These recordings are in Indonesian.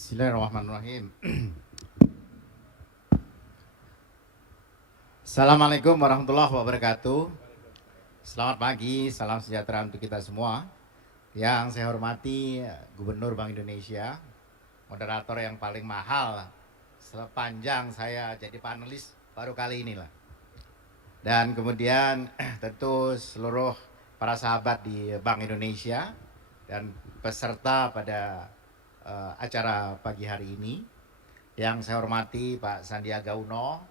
Bismillahirrahmanirrahim. Assalamualaikum warahmatullahi wabarakatuh. Selamat pagi, salam sejahtera untuk kita semua. Yang saya hormati Gubernur Bank Indonesia, moderator yang paling mahal sepanjang saya jadi panelis baru kali inilah. Dan kemudian tentu seluruh para sahabat di Bank Indonesia dan peserta pada acara pagi hari ini. Yang saya hormati Pak Sandiaga Uno,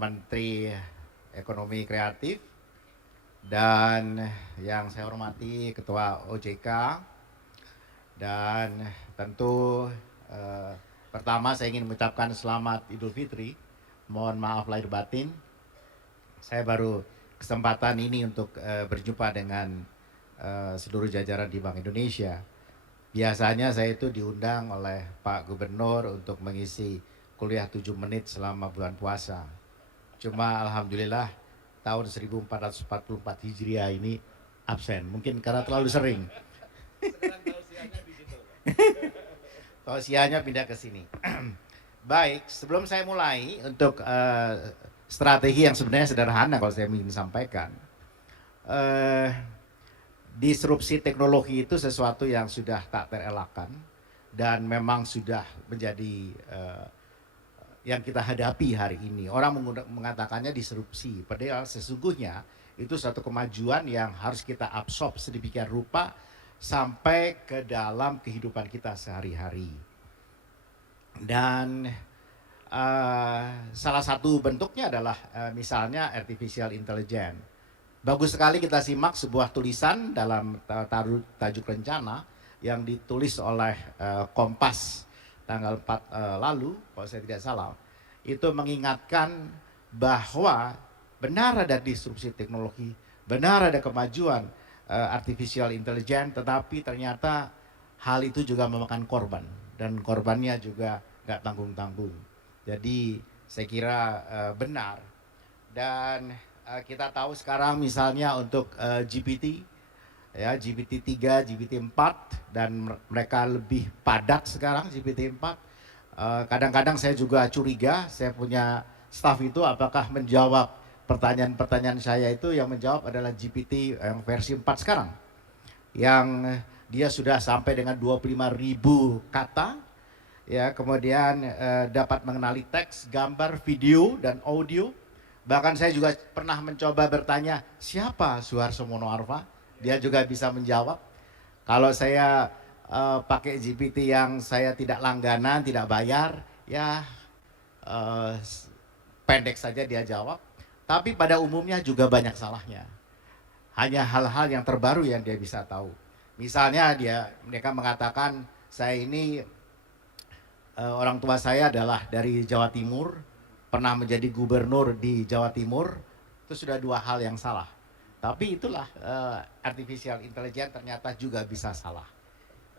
Menteri Ekonomi Kreatif, dan yang saya hormati Ketua OJK, dan tentu pertama saya ingin mengucapkan selamat Idul Fitri. Mohon maaf lahir batin, saya baru kesempatan ini untuk berjumpa dengan seluruh jajaran di Bank Indonesia. Biasanya saya itu diundang oleh Pak Gubernur untuk mengisi kuliah 7 menit selama bulan puasa. Cuma alhamdulillah tahun 1444 Hijriah ini absen. Mungkin karena terlalu sering. Tausiahnya pindah ke sini. Baik, sebelum saya mulai untuk strategi yang sebenarnya sederhana kalau saya ingin sampaikan. Disrupsi teknologi itu sesuatu yang sudah tak terelakkan dan memang sudah menjadi yang kita hadapi hari ini. Orang mengatakannya disrupsi, padahal sesungguhnya itu suatu kemajuan yang harus kita absorb sedemikian rupa sampai ke dalam kehidupan kita sehari-hari. Dan salah satu bentuknya adalah misalnya artificial intelligence. Bagus sekali kita simak sebuah tulisan dalam tajuk rencana yang ditulis oleh Kompas tanggal 4 lalu, kalau saya tidak salah. Itu mengingatkan bahwa benar ada disrupsi teknologi, benar ada kemajuan artificial intelligence, tetapi ternyata hal itu juga memakan korban, dan korbannya juga nggak tanggung-tanggung. Jadi saya kira benar. Dan kita tahu sekarang misalnya untuk GPT, ya GPT-3, GPT-4, dan mereka lebih padat sekarang GPT-4. Kadang-kadang saya juga curiga, saya punya staff itu apakah menjawab pertanyaan-pertanyaan saya itu, yang menjawab adalah GPT yang versi 4 sekarang. Yang dia sudah sampai dengan 25.000 kata, ya, kemudian dapat mengenali teks, gambar, video, dan audio. Bahkan saya juga pernah mencoba bertanya, siapa Suharso Monoarfa? Dia juga bisa menjawab. Kalau saya pakai GPT yang saya tidak langganan, tidak bayar, ya pendek saja dia jawab. Tapi pada umumnya juga banyak salahnya. Hanya hal-hal yang terbaru yang dia bisa tahu. Misalnya mereka mengatakan, saya ini orang tua saya adalah dari Jawa Timur, pernah menjadi gubernur di Jawa Timur. Itu sudah dua hal yang salah. Tapi itulah artificial intelligence ternyata juga bisa salah.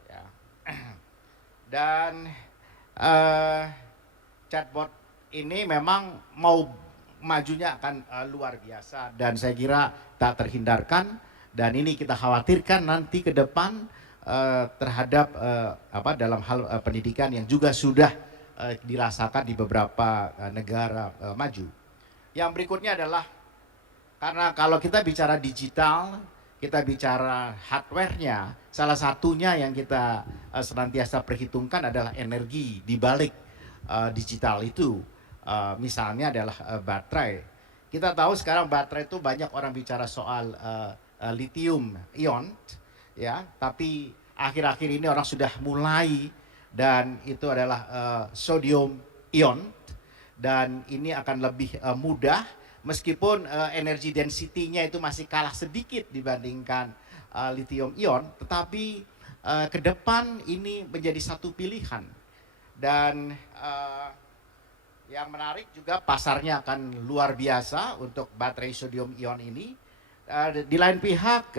Ya. Dan chatbot ini memang mau majunya akan luar biasa, dan saya kira tak terhindarkan, dan ini kita khawatirkan nanti ke depan terhadap dalam hal pendidikan yang juga sudah dirasakan di beberapa negara maju. Yang berikutnya adalah, karena kalau kita bicara digital, kita bicara hardware-nya, salah satunya yang kita senantiasa perhitungkan adalah energi di balik digital itu. Misalnya adalah baterai. Kita tahu sekarang baterai itu banyak orang bicara soal lithium ion, ya, tapi akhir-akhir ini orang sudah mulai, dan itu adalah sodium ion, dan ini akan lebih mudah meskipun energi density-nya itu masih kalah sedikit dibandingkan lithium ion, tetapi ke depan ini menjadi satu pilihan. Dan yang menarik juga pasarnya akan luar biasa untuk baterai sodium ion ini. Di lain pihak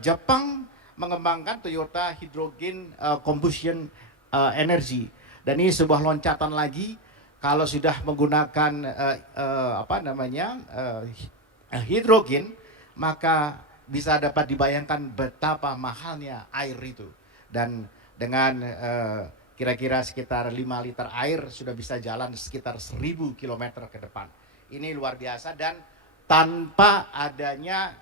Jepang mengembangkan Toyota Hydrogen Combustion Energy, dan ini sebuah loncatan lagi. Kalau sudah menggunakan hidrogen, maka bisa dapat dibayangkan betapa mahalnya air itu. Dan dengan kira-kira sekitar 5 liter air sudah bisa jalan sekitar 1000 kilometer ke depan. Ini luar biasa dan tanpa adanya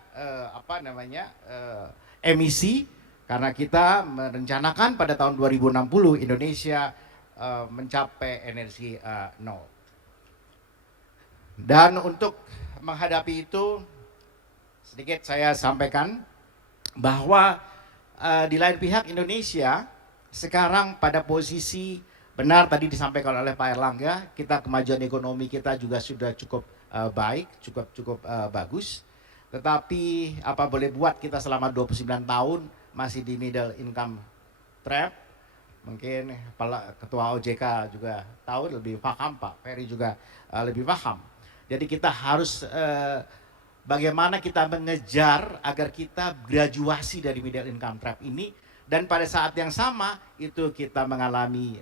emisi, karena kita merencanakan pada tahun 2060 Indonesia mencapai energi nol. Dan untuk menghadapi itu, sedikit saya sampaikan bahwa di lain pihak Indonesia sekarang pada posisi benar tadi disampaikan oleh Pak Erlangga, kita kemajuan ekonomi kita juga sudah cukup baik, cukup bagus. Tetapi apa boleh buat, kita selama 29 tahun masih di middle income trap. Mungkin Ketua OJK juga tahu, lebih paham, Pak Ferry juga lebih paham. Jadi kita harus bagaimana kita mengejar agar kita graduasi dari middle income trap ini, dan pada saat yang sama itu kita mengalami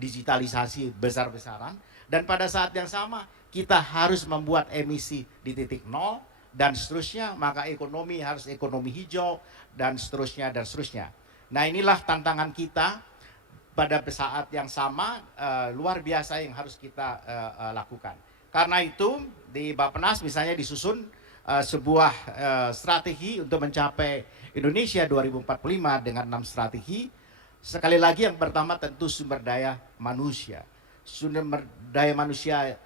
digitalisasi besar-besaran, dan pada saat yang sama kita harus membuat emisi di titik nol dan seterusnya, maka ekonomi harus ekonomi hijau dan seterusnya dan seterusnya. Nah, inilah tantangan kita pada saat yang sama, luar biasa yang harus kita lakukan. Karena itu di Bappenas misalnya disusun sebuah strategi untuk mencapai Indonesia 2045 dengan 6 strategi. Sekali lagi yang pertama tentu sumber daya manusia. Sumber daya manusia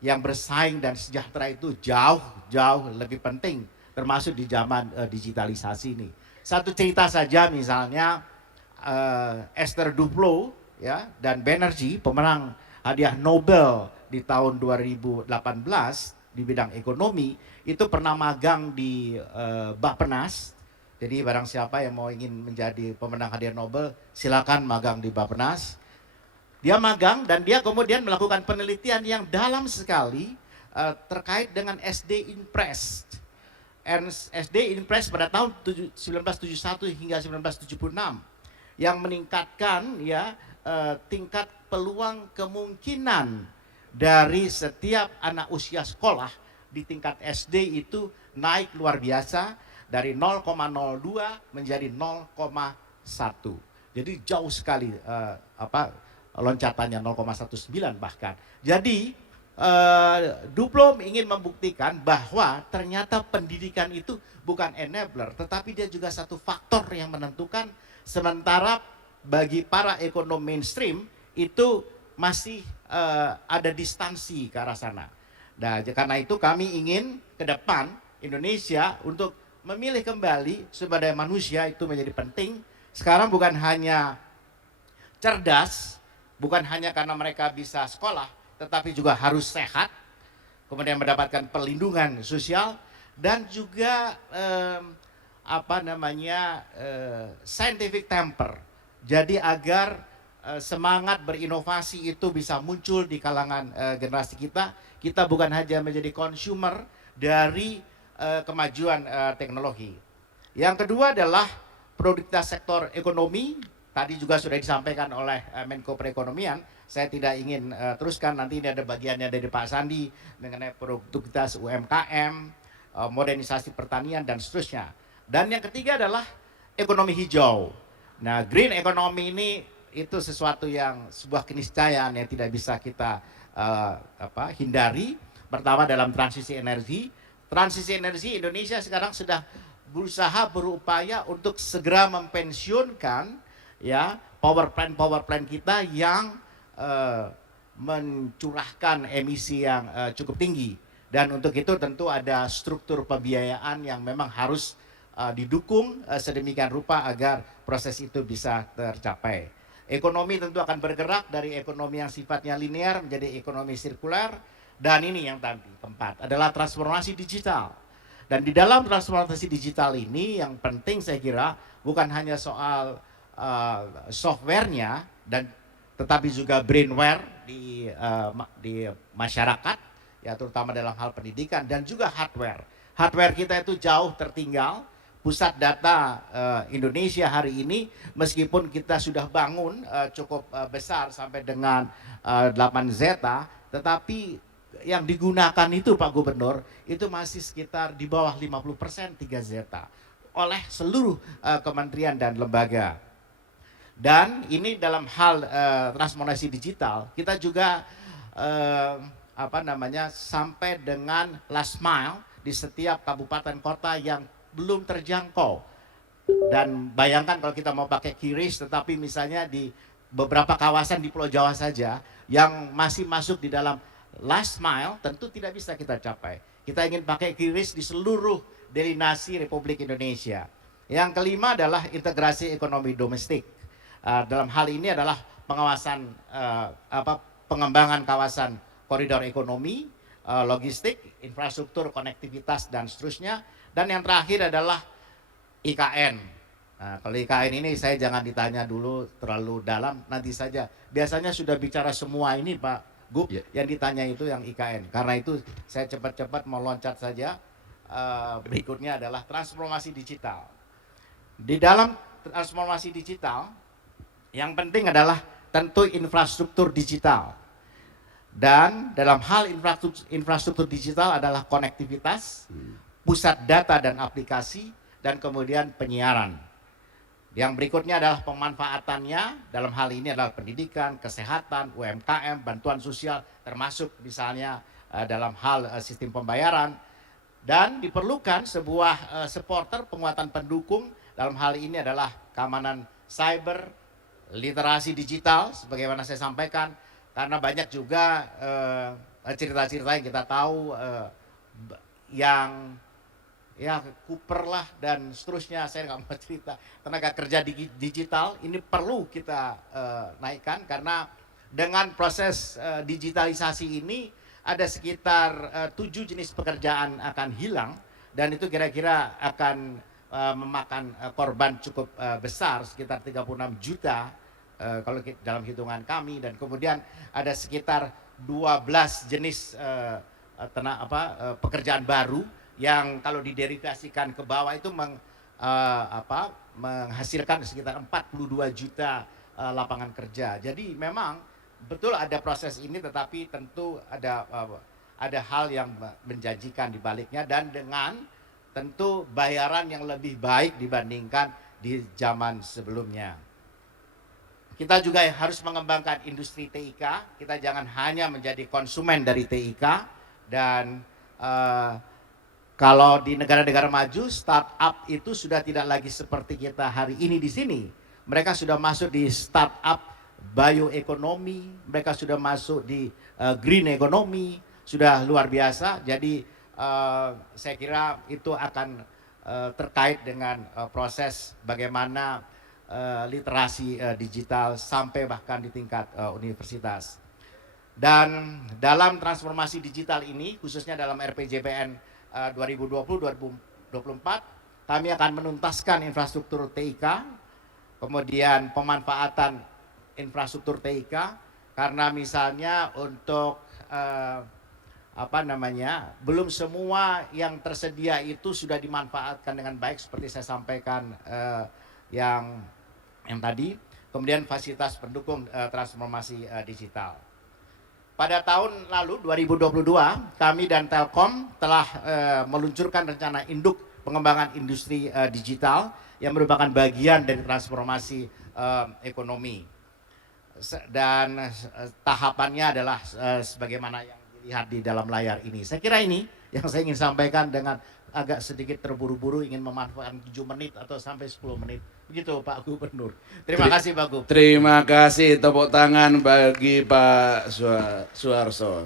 yang bersaing dan sejahtera itu jauh lebih penting, termasuk di zaman digitalisasi ini. Satu cerita saja, misalnya Esther Duflo ya, dan Banerjee, pemenang hadiah Nobel di tahun 2018 di bidang ekonomi, itu pernah magang di Bappenas. Jadi barang siapa yang mau ingin menjadi pemenang hadiah Nobel, silakan magang di Bappenas. Dia magang dan dia kemudian melakukan penelitian yang dalam sekali terkait dengan SD Impress. SD Impress pada tahun 1971 hingga 1976 yang meningkatkan ya tingkat peluang kemungkinan dari setiap anak usia sekolah di tingkat SD itu naik luar biasa dari 0,02 menjadi 0,1. Jadi jauh sekali loncatannya, 0,19 bahkan. Jadi Duflo ingin membuktikan bahwa ternyata pendidikan itu bukan enabler, tetapi dia juga satu faktor yang menentukan. Sementara bagi para ekonom mainstream itu masih ada distansi ke arah sana. Nah, karena itu kami ingin ke depan Indonesia untuk memilih kembali sumber daya manusia itu menjadi penting. Sekarang bukan hanya cerdas, bukan hanya karena mereka bisa sekolah, tetapi juga harus sehat, kemudian mendapatkan perlindungan sosial, dan juga scientific temper. Jadi agar semangat berinovasi itu bisa muncul di kalangan generasi kita. Kita bukan hanya menjadi consumer dari kemajuan teknologi. Yang kedua adalah produktivitas sektor ekonomi. Tadi juga sudah disampaikan oleh Menko Perekonomian. Saya tidak ingin teruskan, nanti ini ada bagiannya dari Pak Sandi mengenai produktivitas UMKM, modernisasi pertanian dan seterusnya. Dan yang ketiga adalah ekonomi hijau. Nah, green economy ini itu sesuatu yang sebuah keniscayaan yang tidak bisa kita hindari. Pertama dalam transisi energi. Transisi energi Indonesia sekarang sudah berusaha berupaya untuk segera mempensiunkan ya power plant kita yang mencurahkan emisi yang cukup tinggi. Dan untuk itu tentu ada struktur pembiayaan yang memang harus didukung sedemikian rupa agar proses itu bisa tercapai. Ekonomi tentu akan bergerak dari ekonomi yang sifatnya linear menjadi ekonomi sirkular, dan ini yang tadi keempat adalah transformasi digital. Dan di dalam transformasi digital ini yang penting saya kira bukan hanya soal softwarenya, dan tetapi juga brainware di masyarakat, ya terutama dalam hal pendidikan, dan juga hardware. Hardware kita itu jauh tertinggal. Pusat data Indonesia hari ini, meskipun kita sudah bangun cukup besar sampai dengan 8 zeta, tetapi yang digunakan itu Pak Gubernur itu masih sekitar di bawah 50% 3 zeta oleh seluruh kementerian dan lembaga. Dan ini dalam hal transformasi digital, kita juga sampai dengan last mile di setiap kabupaten kota yang belum terjangkau. Dan bayangkan kalau kita mau pakai QRIS, tetapi misalnya di beberapa kawasan di Pulau Jawa saja yang masih masuk di dalam last mile, tentu tidak bisa kita capai. Kita ingin pakai QRIS di seluruh destinasi Republik Indonesia. Yang kelima adalah integrasi ekonomi domestik. Dalam hal ini adalah pengawasan pengembangan kawasan koridor ekonomi, logistik, infrastruktur, konektivitas, dan seterusnya. Dan yang terakhir adalah IKN. Nah, kalau IKN ini saya jangan ditanya dulu terlalu dalam, nanti saja. Biasanya sudah bicara semua ini Pak Gub, yang ditanya itu yang IKN. Karena itu saya cepat-cepat mau loncat saja. Berikutnya adalah transformasi digital. Di dalam transformasi digital, yang penting adalah tentu infrastruktur digital. Dan dalam hal infrastruktur digital adalah konektivitas, pusat data dan aplikasi, dan kemudian penyiaran. Yang berikutnya adalah pemanfaatannya, dalam hal ini adalah pendidikan, kesehatan, UMKM, bantuan sosial, termasuk misalnya dalam hal sistem pembayaran. Dan diperlukan sebuah supporter, penguatan pendukung, dalam hal ini adalah keamanan cyber, literasi digital, sebagaimana saya sampaikan, karena banyak juga cerita-cerita yang kita tahu yang ya Cooper lah dan seterusnya, saya nggak mau cerita. Tenaga kerja digital ini perlu kita naikkan, karena dengan proses digitalisasi ini ada sekitar 7 jenis pekerjaan akan hilang, dan itu kira-kira akan memakan korban cukup besar, sekitar 36 juta kalau dalam hitungan kami. Dan kemudian ada sekitar 12 jenis pekerjaan baru yang kalau diderivasikan ke bawah itu menghasilkan sekitar 42 juta lapangan kerja. Jadi memang betul ada proses ini, tetapi tentu ada hal yang menjanjikan di baliknya, dan dengan tentu bayaran yang lebih baik dibandingkan di zaman sebelumnya. Kita juga harus mengembangkan industri TIK. Kita jangan hanya menjadi konsumen dari TIK, dan kalau di negara-negara maju, startup itu sudah tidak lagi seperti kita hari ini di sini. Mereka sudah masuk di startup bioekonomi, mereka sudah masuk di green economy, sudah luar biasa. Jadi saya kira itu akan terkait dengan proses bagaimana literasi digital sampai bahkan di tingkat universitas. Dan dalam transformasi digital ini, khususnya dalam RPJPN 2020-2024, kami akan menuntaskan infrastruktur TIK, kemudian pemanfaatan infrastruktur TIK, karena misalnya untuk belum semua yang tersedia itu sudah dimanfaatkan dengan baik, seperti saya sampaikan yang tadi. Kemudian fasilitas pendukung transformasi digital. Pada tahun lalu 2022, kami dan Telkom telah meluncurkan rencana induk pengembangan industri digital yang merupakan bagian dari transformasi ekonomi. Dan tahapannya adalah sebagaimana yang dilihat di dalam layar ini. Saya kira ini yang saya ingin sampaikan dengan agak sedikit terburu-buru, ingin memanfaatkan 7 menit atau sampai 10 menit. Begitu Pak Gubernur. Terima kasih Pak Gub. Terima kasih, tepuk tangan bagi Pak Suharso.